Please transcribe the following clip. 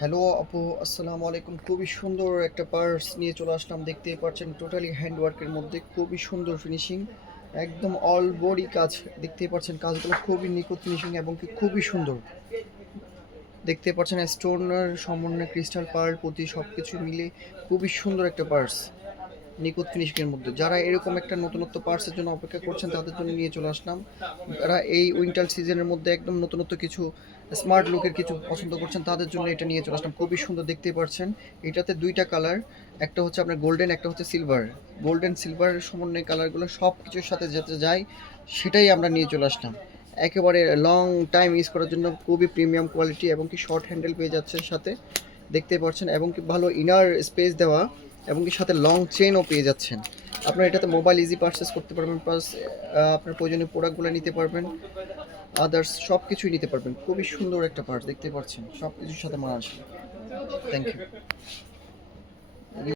Hello আপু, আসসালামু আলাইকুম। খুবই সুন্দর একটা পার্স নিয়ে চলে আসলাম। দেখতেই পাচ্ছেন টোটালি হ্যান্ডওয়ার্কের মধ্যে খুবই সুন্দর ফিনিশিং, একদম অল বডি কাজ। দেখতেই পাচ্ছেন কাজগুলো খুবই নিখুঁত ফিনিশিং এবং কি খুবই সুন্দর। দেখতে পাচ্ছেন স্টোনের সমন্বয়ে ক্রিস্টাল পার্ল পুঁতি সব কিছু মিলে খুবই সুন্দর একটা পার্স, নিখুঁত ফিনিশিংয়ের মধ্যে। যারা এরকম একটা নতুনত্ব পার্সের জন্য অপেক্ষা করছেন তাদের জন্য নিয়ে চলে আসলাম। যারা এই উইন্টার সিজনের মধ্যে একদম নতুনত্ব কিছু স্মার্ট লুকের কিছু পছন্দ করছেন তাদের জন্য এটা নিয়ে চলে আসলাম। খুবই সুন্দর, দেখতেই পাচ্ছেন এটাতে দুইটা কালার, একটা হচ্ছে আপনার গোল্ডেন, একটা হচ্ছে সিলভার। গোল্ডেন সিলভারের সমন্বয়ে কালারগুলো সব কিছুর সাথে যেতে যায় সেটাই আমরা নিয়ে চলে আসলাম। একেবারে লং টাইম ইউজ করার জন্য খুবই প্রিমিয়াম কোয়ালিটি এবং কি শর্ট হ্যান্ডেল পেয়ে যাচ্ছে সাথে, দেখতে পাচ্ছেন, এবং কি ভালো ইনার স্পেস দেওয়া এবং কি সাথে লং চেনও পেয়ে যাচ্ছেন। আপনার এটাতে মোবাইল ইজি পারচেস করতে পারবেন, প্লাস আপনার প্রয়োজনীয় প্রোডাক্টগুলো নিতে পারবেন, আদার্স সব কিছুই নিতে পারবেন। খুবই সুন্দর একটা পার্স, দেখতে পাচ্ছেন সব কিছুর সাথে মানানসই। Thank you.